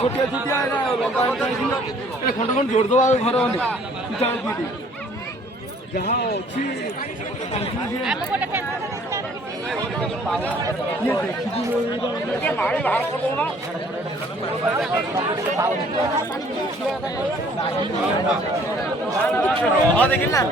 छोटिया छोटिया खंड खंड जोड़देव घर जहाँ अच्छी देखिए ना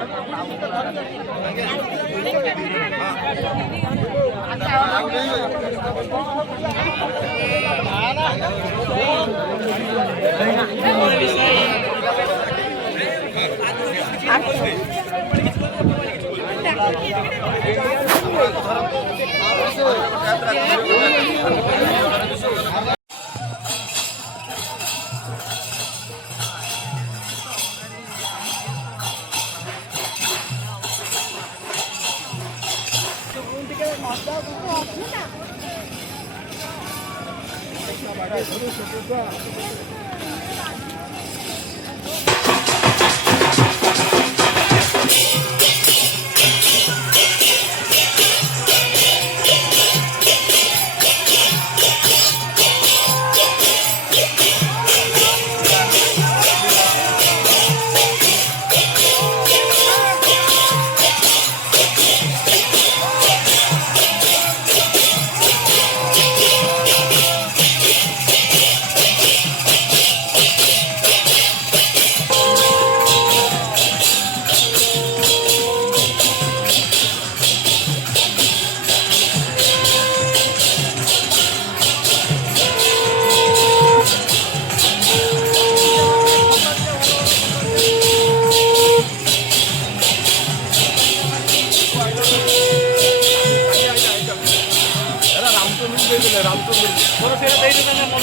জয় শ্রীরামকে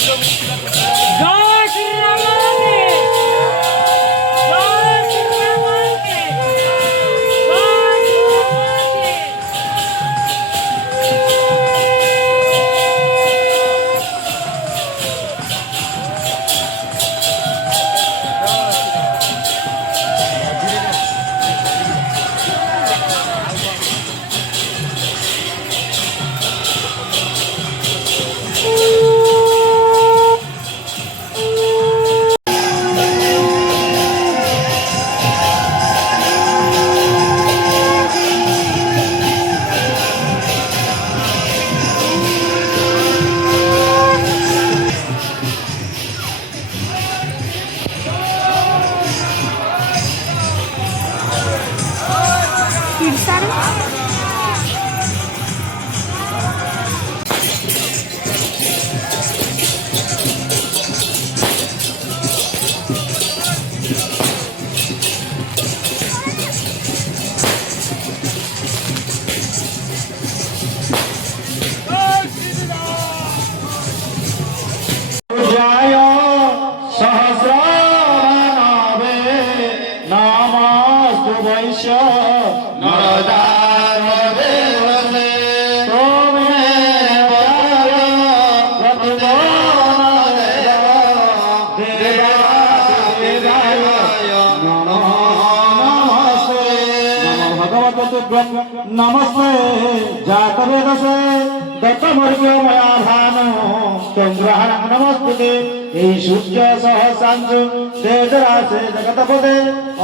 জয় শ্রীরামকে জয় শ্রীরামকে नमस्ते जातवेदसे दत्तमर्गमयाधानो चंद्रहरण नमस्ते सूर्य सहसांशु तेजरासे जगतपदे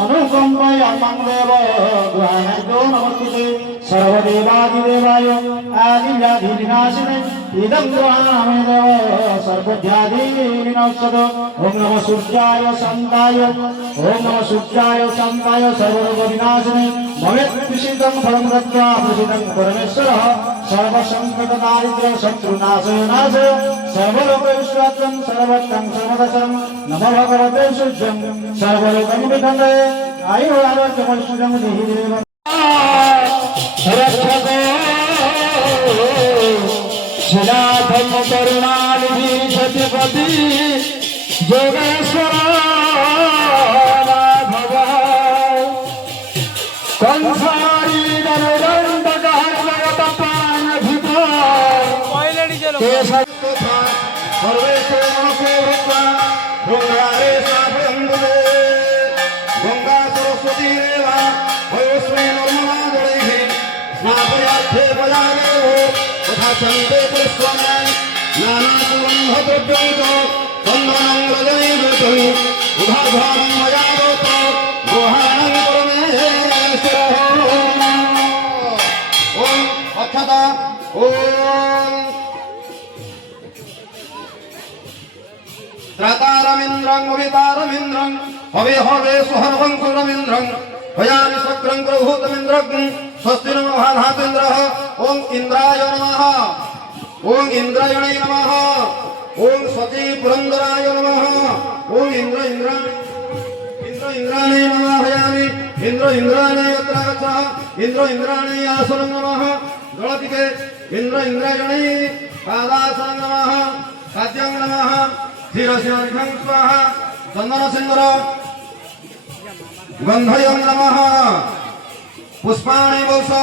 अनुकंपयामं देव ग्रहणो नमस्ते सर्वदेवादिदेवाय आदिव्याधिविनाशिने इदं ग्रहामि देव सर्वव्याधिविनाशद ओम नमः सूर्याय शान्ताय ओम नमः सूर्याय शान्ताय सर्वरोगविनाशिने भवेत्पिषितं फलं दत्त्वा प्रसिद्धं परमेश्वरः सर्वसंकट दारिद्र्य शत्रुनाशय नाशय सर्वलोकविश्वात्मं सर्वत्रं सर्वदशं नमो भगवते सूर्यं सर्वलोकं विदधे आयुरारोग्यमैश्वर्यं देहि देव रक्षको शिलाधर्म करुणानिधि सत्यपति योगेश्वर कंसारी सर्वेशो मनसो भूत्वा गंगारे साभयन्दुले गंगा सरस्वती रेवा वयोस्मै नर्मदा जलैः स्नापयाध्ये पयादेवो तथा चन्दे पुष्पमाय नानासुगन्धद्रव्यं च चन्दनं रजनीवृतं उभाभावं मया दत्त गोहानं परमेश्वरः ॐ अक्षता ॐ त्रतारमिन्द्रं वितारमिन्द्रं हवे हवे सुहर्वं सुरमिन्द्रं भयानि शक्रं प्रभूतमिन्द्रं स्वस्ति नो भाधातेन्द्रः ओम इंद्राय नमः ओम इंद्रायणे नमः ओम सती पुरंदराय नमः ओम इंद्राणे नमः इंद्राणे यत्र गच्छः इंद्राणे आसनं नमः गणपतिके इंद्रायणे पादासनं नमः काद्यं नमः शिरसिर्घं स्वाहा चंदन सिंदूर गंधयं नमः पुष्पाणि वौसा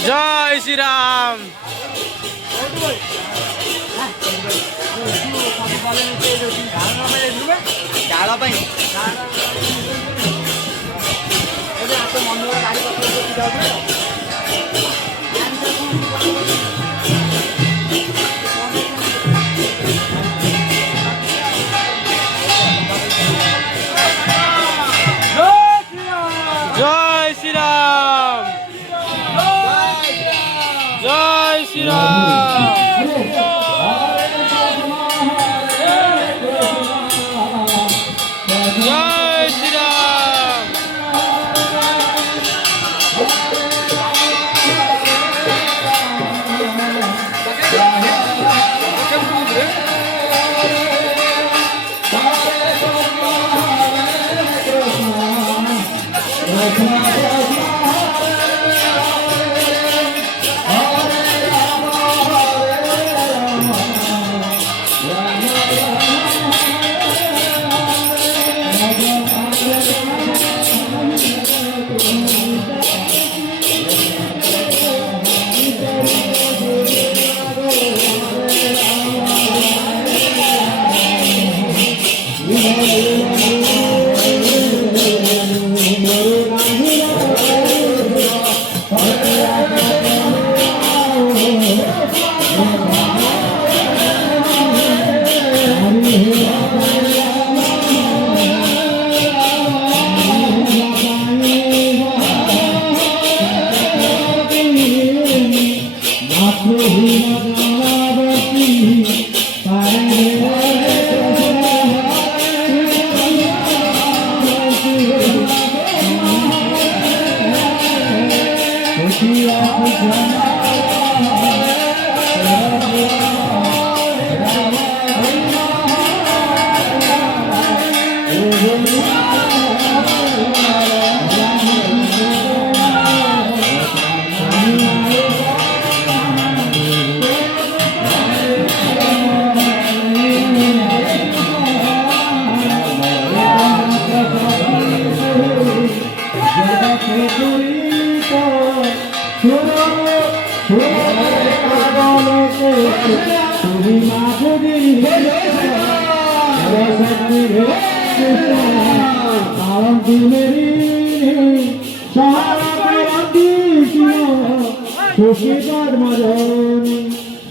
जय श्री राम। जय श्री राम। जय श्री राम। जय श्री राम।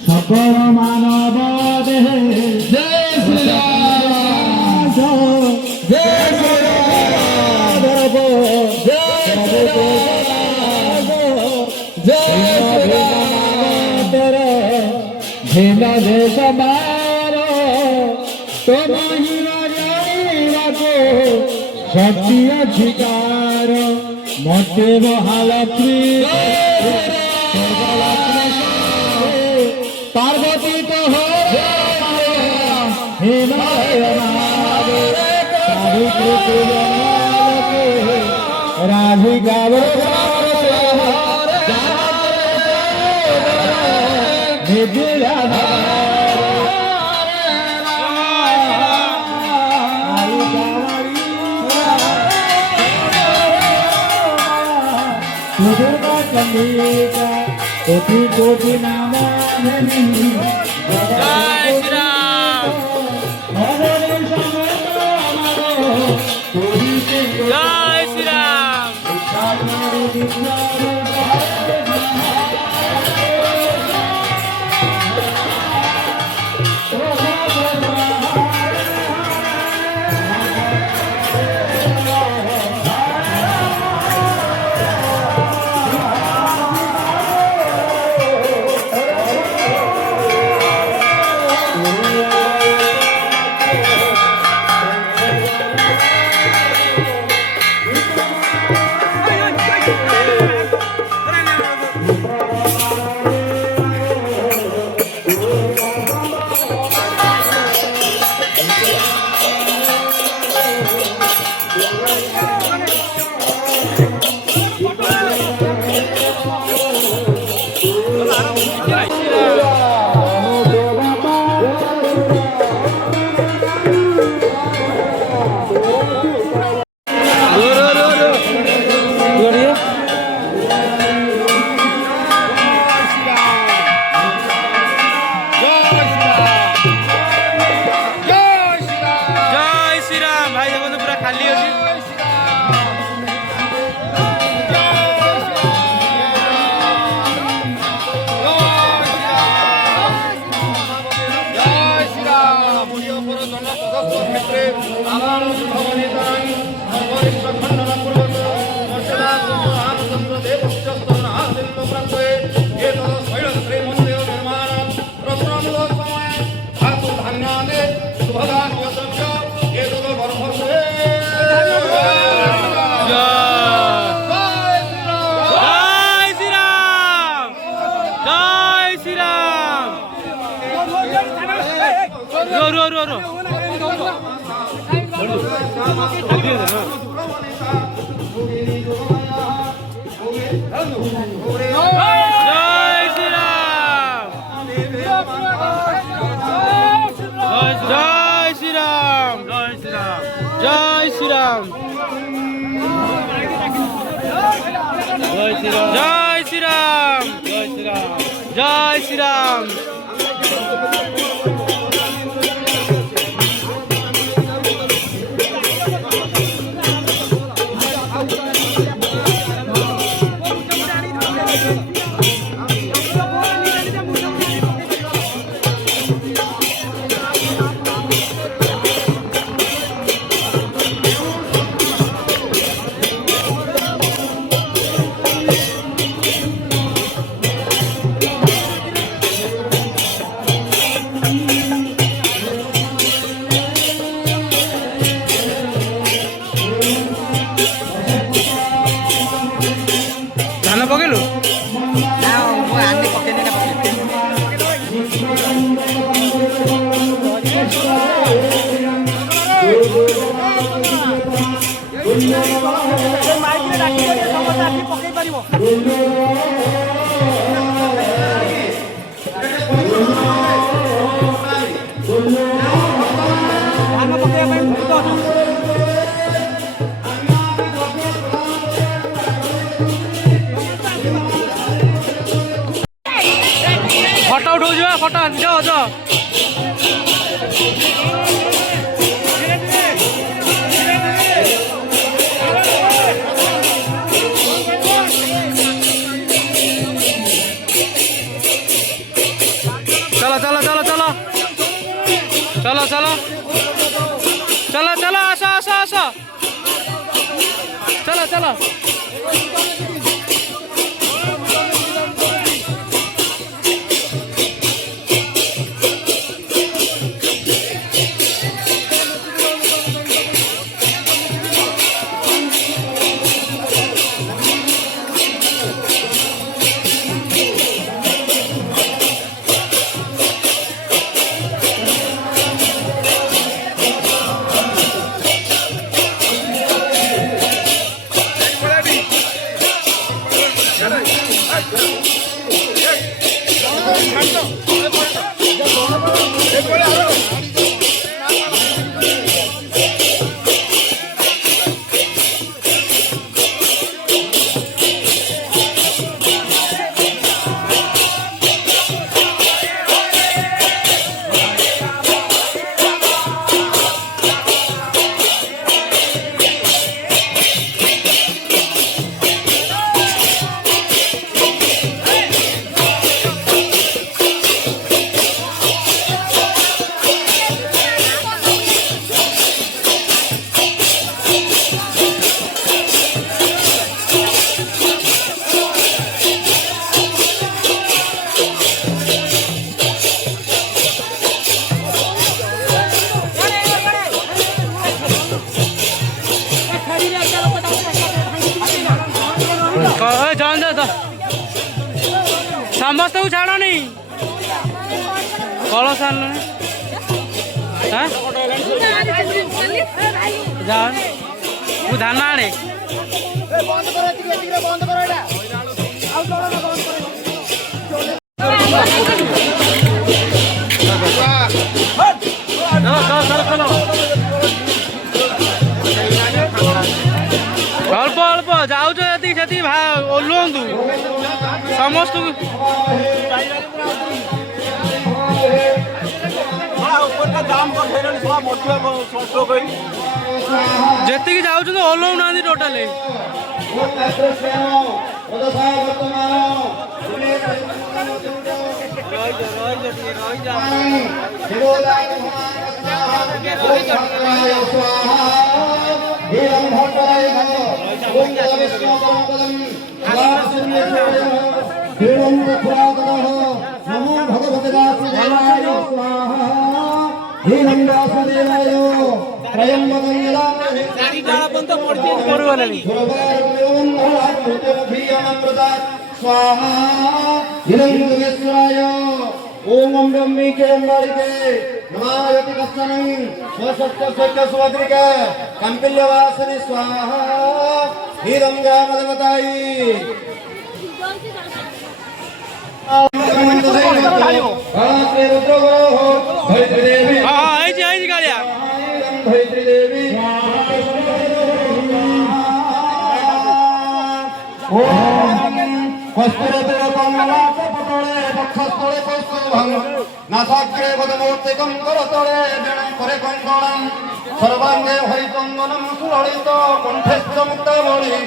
সকল মানব দেহে জয় শ্রী রাম জয় শ্রী রাম জয় শ্রী রাম জয় শ্রী রাম ভিন্ন দেশ মার তোমাহি शक्ति अधिकार मते बहाल पार्वती तो हो राधिका कोटि कोटि नाम जय श्री राम जय श्री राम जय श्री राम भाई देखो पूरा खाली अच्छी जय श्री राम जय श्री राम रो रो रो रो जय श्री राम जय श्री राम जय श्री राम जय श्री राम जय श्री राम जय श्री राम ଧାନ ପକେଇଲୁ ଫଟୋ ଉଠଉଛୁ ଫଟୋ ଯାଅ ଯାଅ चलो चलो चलो चलो चलो चलो चलो चलो आसो आसो आसो चलो चलो जान दे समस्त को छाड़नी कलश आन धान आने अल्प अल्प जाऊ जी से ओह्लुंतु समस्त जी जाऊँ ओह्लौ ना टोटाल नमो भगवते वासुदेवाय स्वाहा हीनं वासुदेवाय त्रयम्बकं यदामहे स्वाहा हीनं योगेश्वराय ओम ब्रह्मीके अम्बालिके नमायति कश्चनं स्वसत्य सत्य स्वद्रिका कम्पिल्यवासिनि स्वाहा हीनं ग्रामदेवतायै नासाग्रे पदमूर्तिकं करतले करे कंकणं सर्वांगे हरिचंदनं सुललित कंठस्थ मुक्तमणि